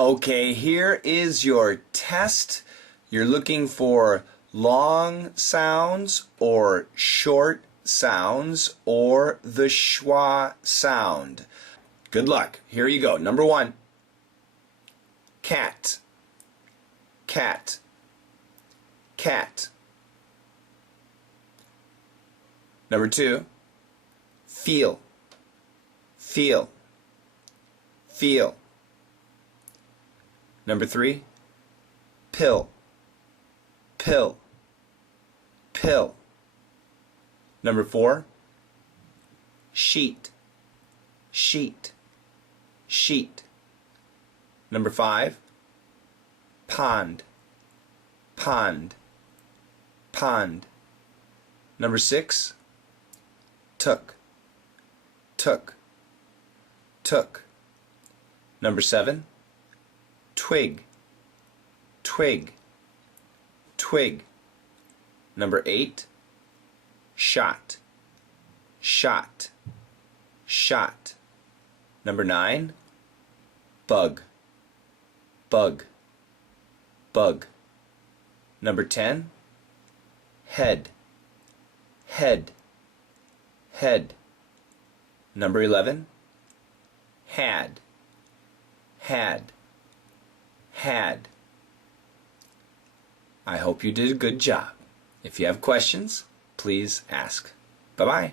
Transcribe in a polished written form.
Okay, here is your test. You're looking for long sounds or short sounds or the schwa sound. Good luck. Here you go. Number 1, cat, cat, cat. Number 2, feel, feel, feel. Number 3, pill, pill, pill. Number 4, sheet, sheet, sheet. Number 5, pond, pond, pond. Number 6, took, took, took. Number 7, twig, twig, twig. Number 8, shot, shot, shot. Number 9, bug, bug, bug. Number 10, head, head, head. Number 11, had, had, had. I hope you did a good job. If you have questions, please ask. Bye-bye.